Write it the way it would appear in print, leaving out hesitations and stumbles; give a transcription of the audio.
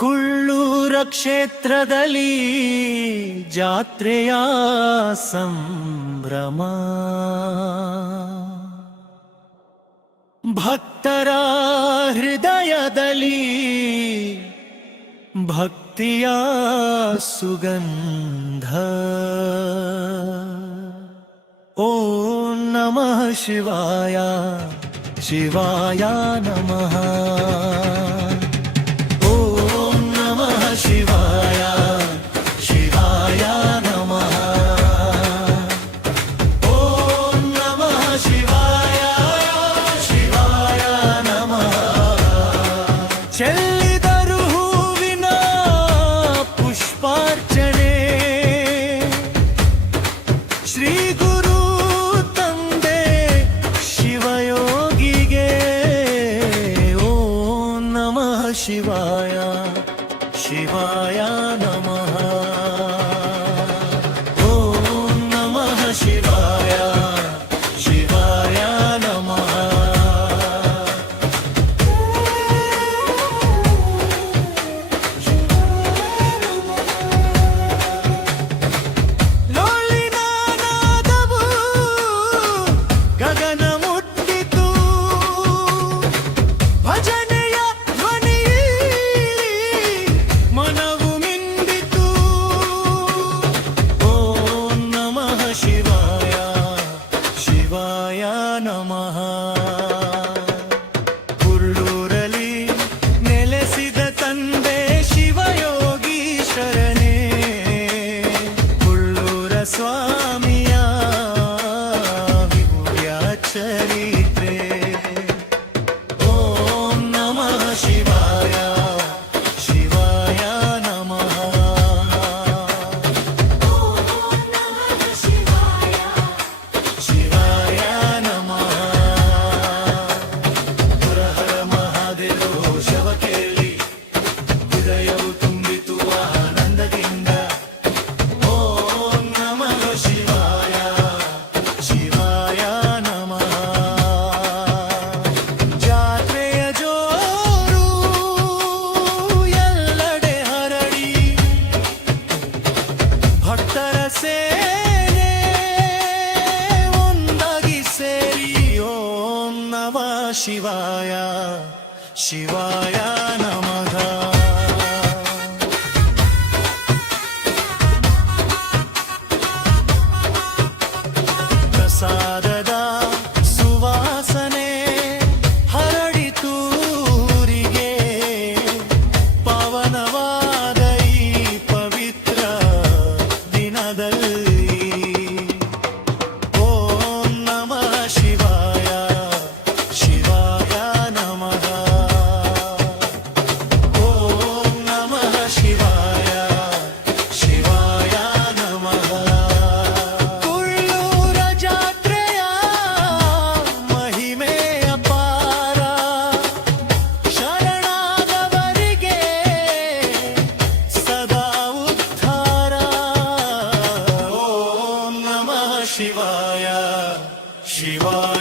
ಕುಳ್ಳೂರ ಕ್ಷೇತ್ರದಲ್ಲಿ ಜಾತ್ರೆಯ ಸಂಭ್ರಮ, ಭಕ್ತರ ಹೃದಯದಲ್ಲಿ ಭಕ್ತಿಯ ಸುಗಂಧ. ಓಂ ನಮಃ ಶಿವಾಯ, ಶಿವಾಯ ನಮಃ. ಓಂ ನಮಃ ಶಿವಾಯ, ಶಿವಾಯ ನಮಃ. ಓಂ ನಮಃ ಶಿವಾಯ, ಶಿವಾಯ ನಮಃ. ಚೆಲ್ಲಿದರು ಹೂವಿನ ಪುಷ್ಪಾರ್ಚನೆ, ಶ್ರೀ ಗುರು ತಂದೆ ಶಿವಯೋಗಿಗೆ. ಓಂ ನಮಃ ಶಿವಾಯ, ಶಿವಾಯ ನಮಃ. ಓಂ ನಮಃ ಶಿವಾಯ, ಶಿವಾಯ ನಮಃ. ಲೋಳಿನ ನಾದವು ಗಗನ ಮುಟ್ಟಿತು, ಭಜನೆಯ ಧ್ವನಿಯಲ್ಲಿ ಮನವು ಮಿಂದಿತು. ಓಂ ನಮಃ ಶಿವಾಯ, ಶಿವಾಯ ನಮಃ. ಕುಳ್ಳೂರಲ್ಲಿ ನೆಲೆಸಿದ ತಂದೆ ಶಿವಯೋಗೀಶ್ವರನೇ, ಕುಳ್ಳೂರ ಸ್ವಾಮಿಯ ವಿಭೂತಿಯ ಚರಿತ್ರೆ. ಓಂ ನಮಃ ಶಿವಾಯ, ಶಿವಾಯ ನಮಃ. ಶಿವಾಯ ನಮಃ. ಪುರಹರ ಮಹಾದೇವ ಶವ ಕೇಳಿ ಹೃದಯವು ತುಂಬಿತು ಆನಂದದಿಂದ. ಓಂ ನಮಃ ಶಿವಾಯ, ಶಿವಾಯ ನಮಃ. ಜಾತ್ರೆಯ ಜೋರು ಎಲ್ಲೆಡೆ ಹರಡಿ, ಭಕ್ತರ ಸೇನೆ ಒಂದಾಗಿ ಸೇರಿ. ಓಂ ನಮಃ ಶಿವಾಯ, ಶಿವಾಯ ನಮಃ. ಪ್ರಸಾದದ ಸುವಾಸನೆ ಹರಡಿತು ಊರಿಗೆ, ಪಾವನವಾದ ಈ ಪವಿತ್ರ ದಿನದಲ್ಲಿ. ಓಂ ನಮಃ ಶಿವಾಯ, ಶಿವಾಯ ನಮಃ. ಓಂ ನಮಃ ಶಿವಾಯ, ಶಿವಾಯ ನಮಃ. ಕುಳ್ಳೂರ ಜಾತ್ರೆಯ ಮಹಿಮೆ ಅಪಾರ, ಶರಣಾದವರಿಗೆ ಸದಾ ಉದ್ಧಾರ. ಓಂ ನಮಃ ಶಿವಾಯ, ಶಿವಾಯ